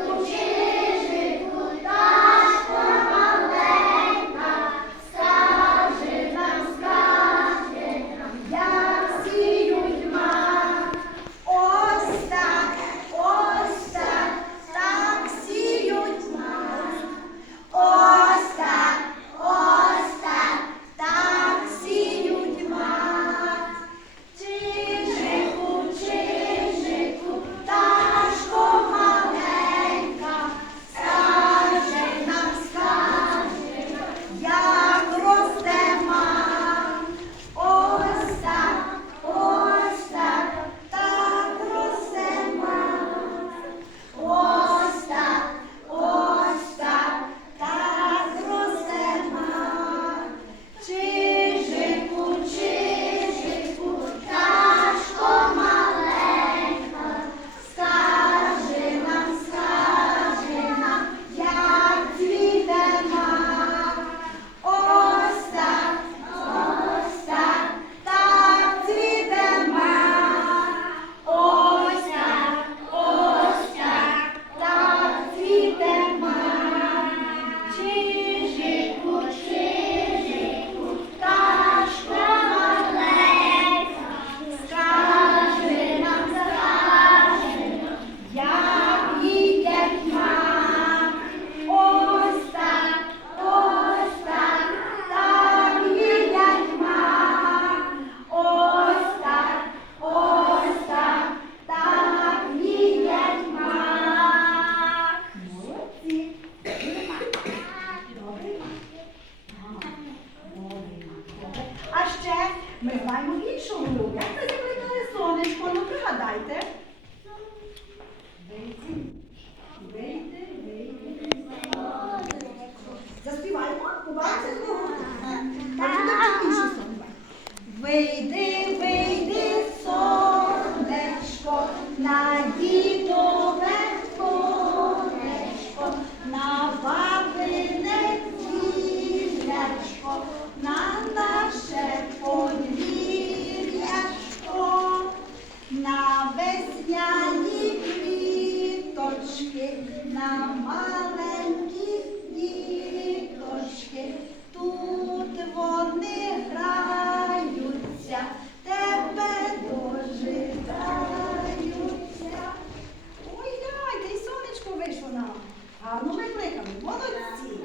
Uczymy Ми маємо іншу гру. Як це закликає сонечко? Ну пригадайте. Заспіваємо? Побачите? Вийди. що нам гарно викликали. Молодці!